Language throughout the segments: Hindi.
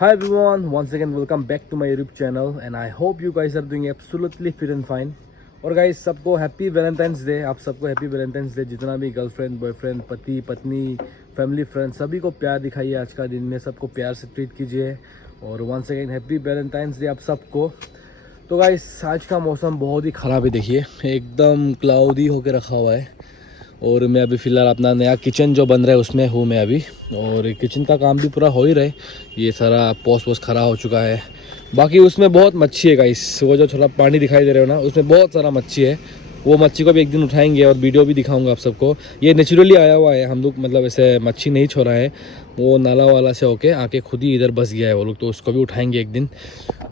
Hi everyone, once again welcome back to my YouTube channel and I hope you guys are doing absolutely fit and fine. और गाइस सबको हैप्पी वैलेंटाइंस डे। आप सबको हैप्पी वैलेंटाइंस डे। जितना भी गर्लफ्रेंड, बॉयफ्रेंड, पति, पत्नी, फैमिली, फ्रेंड सभी को प्यार दिखाइए। आज का दिन में सबको प्यार से ट्रीट कीजिए और once again happy Valentine's day आप सबको। तो गाइस आज का मौसम बहुत ही ख़राब है, देखिए एकदम क्लाउडी होकर रखा हुआ है। और मैं अभी फ़िलहाल अपना नया किचन जो बन रहा है उसमें हूँ मैं अभी, और किचन का काम भी पूरा हो ही रहा है। ये सारा पोस्ट वोस्ट खड़ा हो चुका है। बाकी उसमें बहुत मच्छी है गाइस, वो जो थोड़ा पानी दिखाई दे रहे हो ना उसमें बहुत सारा मच्छी है। वो मच्छी को भी एक दिन उठाएंगे और वीडियो भी दिखाऊंगा आप सबको। ये नेचुरली आया हुआ है, हम लोग मतलब ऐसे मच्छी नहीं छोड़ा है, वो नाला वाला से होके आके खुद ही इधर बस गया है वो लोग, तो उसको भी उठाएंगे एक दिन।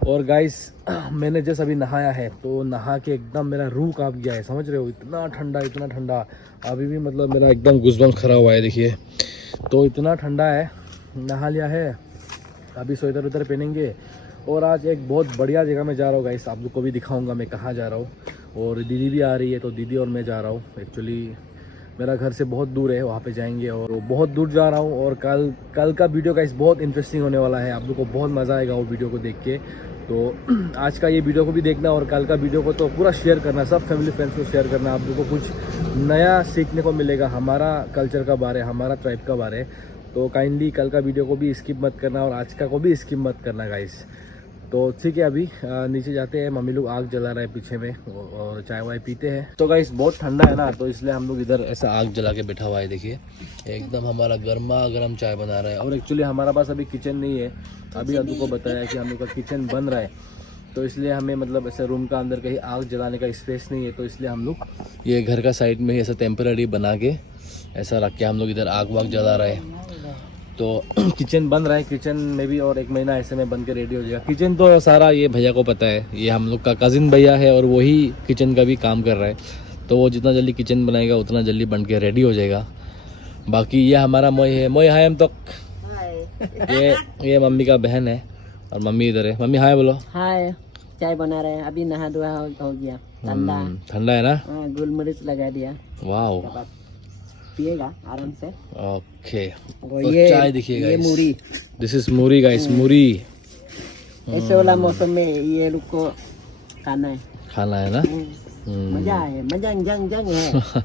और गाइस मैंने जैसे अभी नहाया है तो नहा के एकदम मेरा रूह कांप गया है, समझ रहे हो, इतना ठंडा इतना ठंडा। अभी भी मतलब मेरा एकदम गुज़बम्स खड़ा हुआ है, देखिए तो इतना ठंडा है। नहा लिया है, अभी स्वेटर उतर पहनेंगे और आज एक बहुत बढ़िया जगह में जा रहा हूँ गाइस, आप लोग को भी दिखाऊंगा मैं कहाँ जा रहा हूँ। और दीदी भी आ रही है तो दीदी और मैं जा रहा हूँ। एक्चुअली मेरा घर से बहुत दूर है, वहाँ पे जाएंगे और बहुत दूर जा रहा हूँ। और कल का वीडियो गाइस बहुत इंटरेस्टिंग होने वाला है, आप लोग को बहुत मज़ा आएगा वो वीडियो को देख के। तो आज का ये वीडियो को भी देखना और कल का वीडियो को तो पूरा शेयर करना, सब फैमिली फ्रेंड्स को शेयर करना। आप लोग को कुछ नया सीखने को मिलेगा हमारा कल्चर का बारे, हमारा ट्राइब का बारे। तो काइंडली कल का वीडियो को भी स्किप मत करना और आज का को भी स्किप मत करना गाइस। तो ठीक है, अभी नीचे जाते हैं। मम्मी लोग आग जला रहे हैं पीछे में और चाय वाय पीते हैं। तो गाइस बहुत ठंडा है ना, तो इसलिए हम लोग इधर ऐसा आग जला के बैठा हुआ है। देखिए एकदम हमारा गर्मा गर्म चाय बना रहा है। और एक्चुअली हमारा पास अभी किचन नहीं है, अभी अदू को बताया कि हम लोग का किचन बन रहा है, तो इसलिए हमें मतलब ऐसे रूम का अंदर कहीं आग जलाने का स्पेस नहीं है। तो इसलिए हम लोग ये घर का साइड में ही ऐसा टेम्पररी बना के ऐसा रख के हम लोग इधर आग वाग जला रहे हैं। तो किचन बन रहा है, किचन में भी और एक महीना ऐसे में बन के रेडी हो जाएगा। किचन तो सारा ये भैया को पता है, ये हम लोग का कज़िन भैया है और वही किचन का भी काम कर रहा है। तो वो जितना जल्दी किचन बनाएगा उतना जल्दी बन के रेडी हो जाएगा। बाकी ये हमारा मोई है, मोई हाय हम तो। ये मम्मी का बहन है और मम्मी इधर है। मम्मी हाय बोलो। हाय। चाय बना रहे हैं, अभी नहा धोया हो गया। ठंडा ठंडा है ना, गुल मिर्च लगा दिया। वाह, पिएगा आराम से। ओके तो ये चाय देखिएगा, ये मूरी, दिस इज मूरी गाइस, मूरी। ऐसे वाला मौसम में ये लोग को खाना है ना। मजा है, मजा जंग जंग है।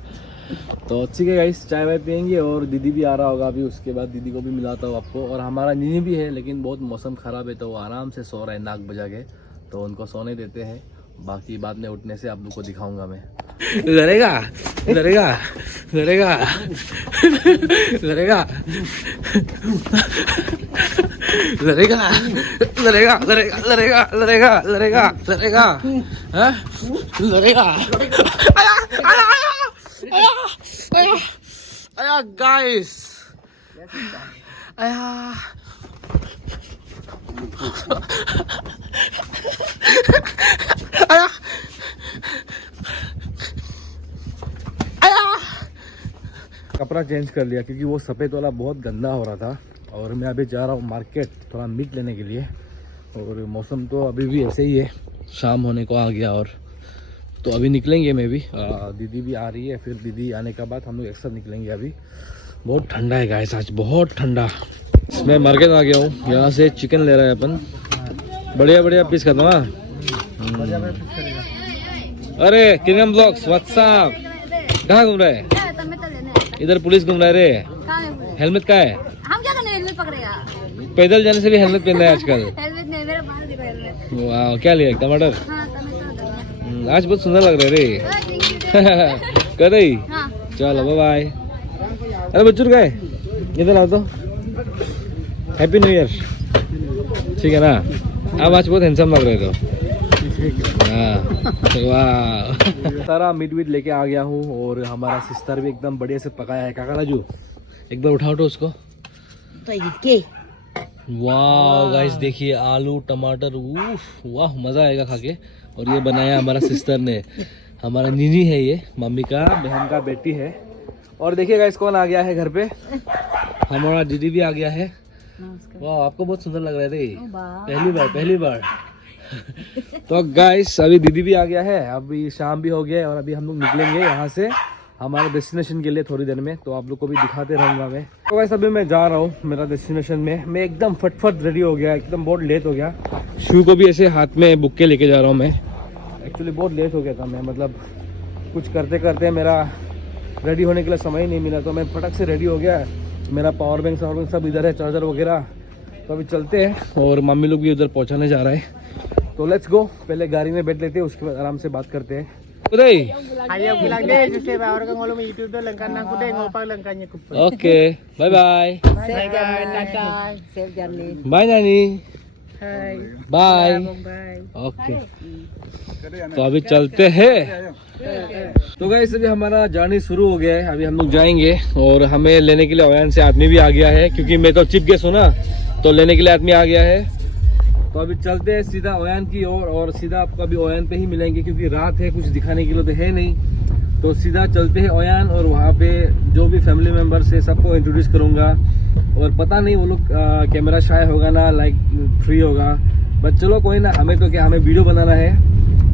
तो ठीक है गाइस, चाय वाय पियेंगे और दीदी भी आ रहा होगा अभी, उसके बाद दीदी को भी मिलाता हूँ आपको। और हमारा नीनी भी है, लेकिन बहुत मौसम ख़राब है तो वो आराम से सो रहा है नाक बजा के, तो उनको सोने देते हैं। बाकी बाद में उठने से आप लोग को दिखाऊंगा मैं। लड़ेगा लड़ेगा लड़ेगा लड़ेगा लड़ेगा लड़ेगा लड़ेगा लड़ेगा लड़ेगा लड़ेगा लड़ेगा लड़ेगा। आया आया आया आया आया गाइस, आया आया आया। कपड़ा चेंज कर लिया क्योंकि वो सफ़ेद वाला बहुत गंदा हो रहा था। और मैं अभी जा रहा हूँ मार्केट थोड़ा मीट लेने के लिए। और मौसम तो अभी भी ऐसे ही है, शाम होने को आ गया और तो अभी निकलेंगे। मैं भी दीदी भी आ रही है, फिर दीदी आने के बाद हम लोग एक साथ निकलेंगे। अभी बहुत ठंडा है गाइस, आज बहुत ठंडा। मैं मार्केट आ गया हूँ, यहाँ से चिकन ले रहे हैं अपन, बढ़िया बढ़िया पीस करता हूँ। अरे किंगडम ब्लॉग्स व्हाट्सअप, कहाँ घूम रहे हैं? इधर पुलिस घूम रहा है रे। हेलमेट का है? हम क्या करने हेलमेट पकड़ेगा? पैदल जाने से भी हेलमेट पहन रहा है आजकल। हेलमेट नहीं, मेरा बाहर दिखा हेलमेट। वाह, क्या लिया? टमाटर? हाँ, टमाटर। आज बहुत सुंदर लग रहा है रे। कर रही? हाँ। चलो बाय बाय। अरे बच्चों गए, इधर आओ तो। Happy new year. ठीक है ना, आप आज बहुत हैंडसम लग रहे थे। वाह, सारा मीट वीट लेके आ गया हूँ और हमारा सिस्टर भी एकदम बढ़िया से पकाया है। काका राजू एक बार उठाओ तो उसको। वाह गाइस देखिए, आलू टमाटर, वाह मज़ा आएगा खा के। और ये बनाया हमारा सिस्टर ने, हमारा नीनी है, ये मम्मी का बहन का बेटी है। और देखिए गाइस कौन आ गया है घर पे, हमारा दीदी भी आ गया है। वाह, आपको बहुत सुंदर लग रहा है रे, पहली बार। तो गाइस अभी दीदी भी आ गया है, अभी शाम भी हो गया है और अभी हम लोग निकलेंगे यहाँ से हमारे डेस्टिनेशन के लिए थोड़ी देर में, तो आप लोग को भी दिखाते रहूँगा मैं। तो वैसे अभी मैं जा रहा हूँ मेरा डेस्टिनेशन में। मैं एकदम फटफट रेडी हो गया, एकदम बहुत लेट हो गया। शू को भी ऐसे हाथ में बुक के लेके जा रहा हूँ मैं। एक्चुअली बहुत लेट हो गया था मैं, मतलब कुछ करते करते मेरा रेडी होने के लिए समय ही नहीं मिला, तो मैं फटक से रेडी हो गया। मेरा पावर बैंक सब इधर है, चार्जर वगैरह। तो अभी चलते हैं और मम्मी लोग भी उधर पहुँचाने जा रहा है। तो लेट्स गो, पहले गाड़ी में बैठ लेते हैं, उसके बाद आराम से बात करते हैं। उदय Ayaw bilang deh, kasi orang kan ngolong YouTube doon lang kan aku deh ngopang lang kanya kupon. Okay bye bye Safe journey. Safe journey. Bye नानी Hai. Bye Bye. ओके। तो अभी चलते हैं। तो गाइस अभी हमारा जर्नी शुरू हो गया है। अभी हम लोग जाएंगे और हमें लेने के लिए ओयान से आदमी भी आ गया है, क्योंकि मैं तो चीफ गेस्ट हूँ ना, तो लेने के लिए आदमी आ गया है। तो अभी चलते हैं सीधा ओयान की ओर और सीधा आपको अभी ओयान पे ही मिलेंगे, क्योंकि रात है, कुछ दिखाने के लिए तो है नहीं। तो सीधा चलते हैं ओयान और वहाँ पे जो भी फैमिली मेम्बर्स है सबको इंट्रोड्यूस करूँगा। और पता नहीं वो लोग कैमरा शाय होगा ना, लाइक फ्री होगा, बट चलो कोई ना, हमें तो क्या, हमें वीडियो बनाना है।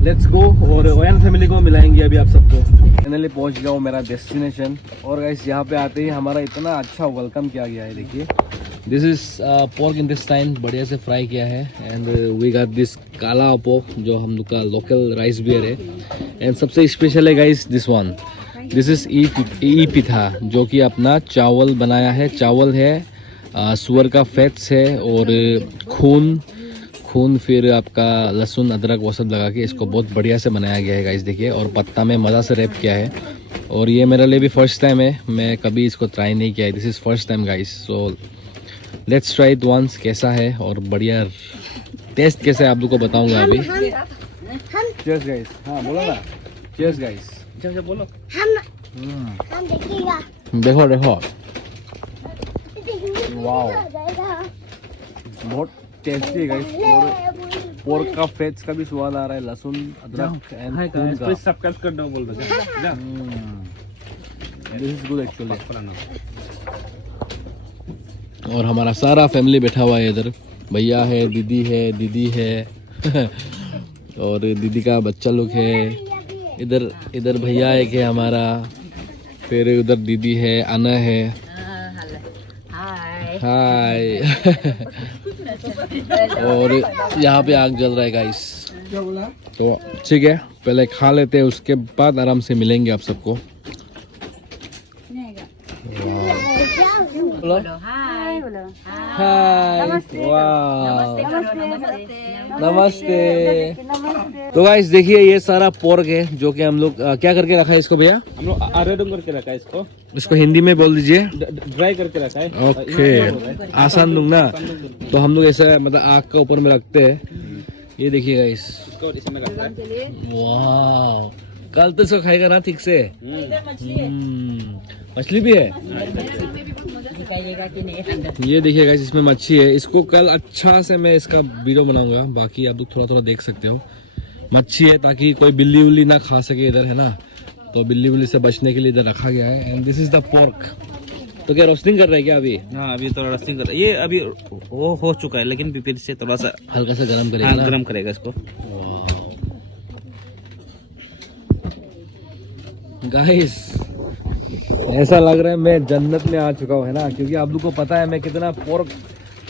लेट्स गो और ओयान फैमिली को मिलाएंगे अभी आप सबको। फाइनली पहुँच गया हूँ मेरा डेस्टिनेशन। और गाइस यहाँ पे आते ही हमारा इतना अच्छा वेलकम किया गया है। देखिए दिस इज पोर्क इंटेस्टाइन, बढ़िया से फ्राई किया है। एंड वी गॉट दिस काला ओपो, जो हम लोग का लोकल राइस बियर है। एंड सबसे स्पेशल है guys this one, this is ई पिथा, जो कि अपना चावल बनाया है। चावल है, सुअर का फैट्स है और खून फिर आपका लहसुन अदरक वो सब लगा के इसको बहुत बढ़िया से बनाया गया है गाइस। देखिए, और पत्ता में मज़ा से रैप किया है। और ये मेरे लिए भी फर्स्ट टाइम है, मैं कभी इसको ट्राई नहीं किया है। This is first time guys, so let's try it once. कैसा है और बढ़िया टेस्ट कैसा है आप लोग को बताऊंगा अभी। Cheers guys. हाँ बोलो ना, चीयर्स गाइस। जैसे बोलो। हम देखिएगा। देखो देखो, वाओ बहुत टेस्टी है गाइस। पोर्क का फेट्स का भी स्वाद आ रहा है, लहसुन अदरक एंड खून का। सब्सक्राइब कर दो बोल दो। This is good actually. और हमारा सारा फैमिली बैठा हुआ है इधर। भैया है, दीदी है और दीदी का बच्चा लोग है। इधर भैया है कि हमारा, फिर उधर दीदी है, आना है। हाय और यहाँ पे आग जल रहा है गाइस। तो ठीक है, पहले खा लेते हैं, उसके बाद आराम से मिलेंगे आप सबको। हाय, वाह, नमस्ते। तो गाइस देखिए, ये सारा पोर्क है जो कि हम लोग क्या करके रखा है इसको भैया? हम लोग आरेडम करके रखा है इसको। इसको हिंदी में बोल दीजिए। ड्राई करके रखा है। ओके, आसान दूंग ना। तो हम लोग ऐसा मतलब आग का ऊपर में रखते हैं। ये देखिए गाइस, इसको इसमें रखा है। वाह, कल तो इसको खाएगा ना ठीक से। मछली भी है। ये देखिए गाइस, इसमें मच्छी है। इसको कल अच्छा से मैं इसका वीडियो बनाऊंगा, बाकी आप लोग थोड़ा थोड़ा देख सकते हो। मच्छी है ताकि कोई बिल्ली उल्ली ना खा सके इधर, है ना, तो बिल्ली उल्ली से बचने के लिए इधर रखा गया है। And this is the pork. तो क्या रोस्टिंग कर रहे हैं क्या अभी? हाँ, अभी थोड़ा रोस्टिंग कर रहा है। ये अभी वो हो चुका है, लेकिन फिर से थोड़ा सा हल्का सा गरम करेगा। हाँ, गरम करेगा इसको। गाइस ऐसा लग रहा है मैं जन्नत में आ चुका हूँ, है ना, क्योंकि आप लोग को पता है मैं कितना पोर्क,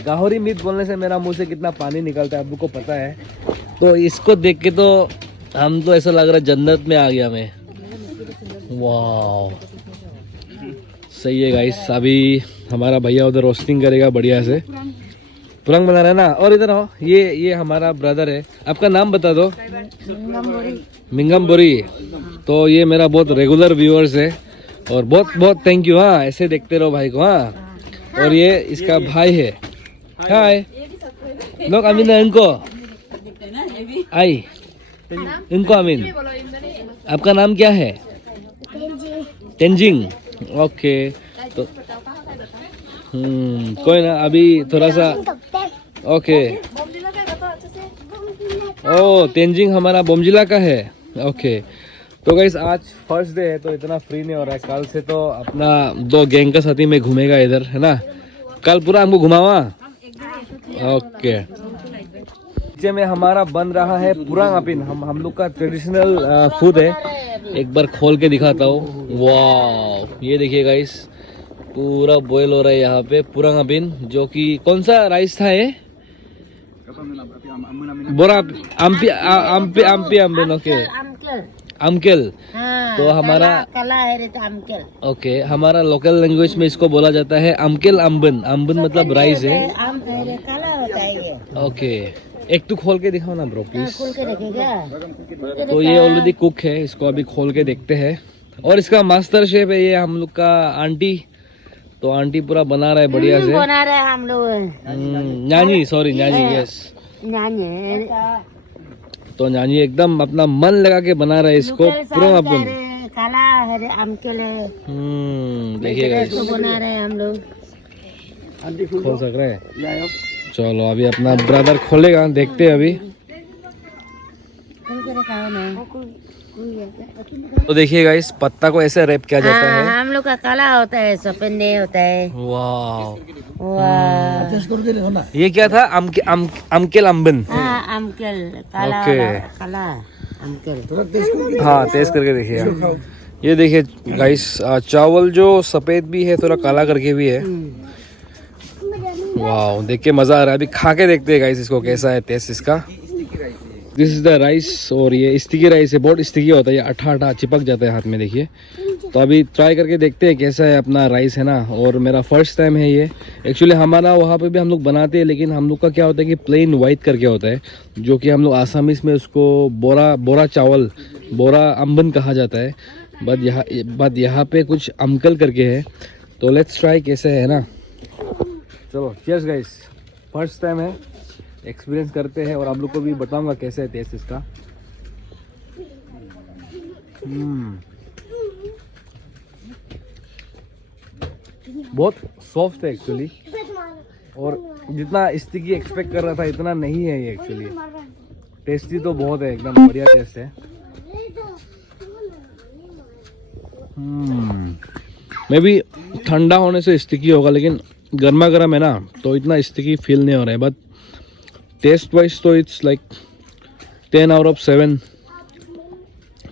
गाहरी मीट बोलने से मेरा मुंह से कितना पानी निकलता है, आप लोग को पता है। तो इसको देख के तो हम तो ऐसा लग रहा है जन्नत में आ गया मैं। वाह, सही है गाइस। अभी हमारा भैया उधर रोस्टिंग करेगा बढ़िया से, पुरंग बना रहा है ना। और इधर हो, ये हमारा ब्रदर है। आपका नाम बता दो। मिंगम बोरी। तो ये मेरा बहुत रेगुलर व्यूअर्स है और बहुत बहुत थैंक यू। हाँ, ऐसे देखते रहो भाई को। हाँ, और ये इसका भाई है। हाय लोग, अमीन है इनको, आई इनको अमीन। आपका नाम क्या है? तेंजिंग। ओके, तो कोई ना, अभी थोड़ा सा। ओके, ओ तेंजिंग हमारा बोमजिला का है। ओके, तो गाइस आज फर्स्ट डे है तो इतना फ्री नहीं हो रहा है। कल से तो अपना 2 गैंग का साथी में घूमेगा इधर, है ना। कल पूरा हमको घुमावा। ओके, नीचे में हमारा बन रहा है पुरंग अपिन। हम लोग का ट्रेडिशनल फूड है। एक बार खोल के दिखाता हूँ। वाह, ये देखिए गाइस, पूरा बॉयल हो रहा है यहाँ पे पुरंग अबिन, जो कि कौन सा राइस था ये? बोरा आम्पी आम्पी आम्पी अम्बिन। ओके, अमकेल। तो हमारा काला है रे अमकेल। ओके, हमारा लोकल लैंग्वेज में इसको बोला जाता है अमकेल अम्बन। अम्बन मतलब राइस है। आम है रे, काला होता है ये। ओके, एक तो खोल के दिखाओ ना ब्रो प्लीज। खोल के देखेगा। तो ये ऑलरेडी कुक है, इसको अभी खोल के देखते हैं। और इसका मास्टर शेफ है ये हम लोग का आंटी। तो आंटी पूरा बना रहा है बढ़िया से। बना रहे हम लोग। नानी, सॉरी नानी, यस। तो नानी एकदम अपना मन लगा के बना रहा है इसको पूरा अपन। काला है रे अमकेल है। देखिएगा, इसको बना रहे हैं हम लोग। खोल सक रहे हैं। चलो अभी अपना ब्रदर खोलेगा, देखते हैं अभी। तो देखिएगा, इस पत्ता को ऐसे रैप किया जाता है। हम लोग का काला होता है, सफेद नहीं होता है। वाह, वाह, ये क्या था? अमकेल अम्बन। अमकेल काला ओके। काला अमकेल। हाँ, टेस्ट करके देखिए। ये देखिए गाइस, चावल जो सफेद भी है, थोड़ा काला करके भी है। वाह, देख के मजा आ रहा है। अभी खा के देखते हैं गाइस इसको कैसा है टेस्ट इसका। दिस इज द राइस, और ये स्टिकी राइस है, बहुत स्टिकी होता है, ये अठा अठा चिपक जाता है हाथ में, देखिए। तो अभी ट्राई करके देखते हैं कैसा है अपना राइस, है ना। और मेरा फर्स्ट टाइम है ये। एक्चुअली हमारा वहाँ पे भी हम लोग बनाते हैं, लेकिन हम लोग का क्या होता है कि प्लेन वाइट करके होता है, जो कि हम लोग आसामीज में उसको बोरा चावल, बोरा अम्बन कहा जाता है। बट यहाँ पे कुछ अमकल करके है। तो लेट्स ट्राई कैसे है ना। चलो चीयर्स गाइस, फर्स्ट टाइम है, एक्सपीरियंस करते हैं और आप लोग को भी बताऊंगा कैसे है टेस्ट इसका। बहुत सॉफ्ट है एक्चुअली, और जितना स्टिकी एक्सपेक्ट कर रहा था इतना नहीं है ये एक्चुअली। टेस्टी तो बहुत है, एकदम बढ़िया टेस्ट है। मे भी ठंडा होने से स्टिकी होगा, लेकिन गर्मा गर्म है ना, तो इतना स्टिकी फील नहीं हो रहा है। बट टेस्ट वाइज तो it's like 10 out of 7।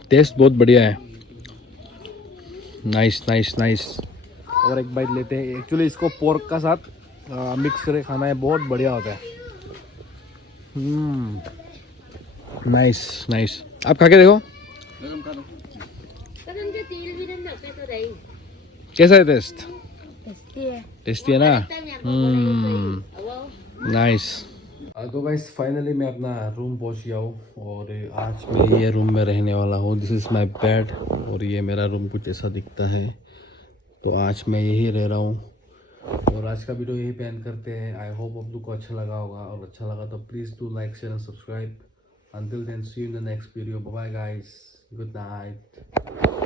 Taste बहुत बढ़िया है। Nice nice nice. और एक बाइट लेते हैं। एक्चुअली इसको पोर्क का साथ मिक्स करके खाना है, बहुत बढ़िया होता है। Nice nice. आप खा के देखो कैसा है टेस्ट। टेस्टी है ना। नाइस। तो गाइस फाइनली मैं अपना रूम पहुंच गया हूँ, और आज मैं ये रूम में रहने वाला हूँ। दिस इज़ माय बेड, और ये मेरा रूम कुछ ऐसा दिखता है। तो आज मैं यही रह रहा हूँ, और आज का वीडियो यही पे एंड करते हैं। आई होप आप लोग को अच्छा लगा होगा, और अच्छा लगा तो please do like, share and subscribe. Until then, see you in the next video. Bye bye guys. Good night.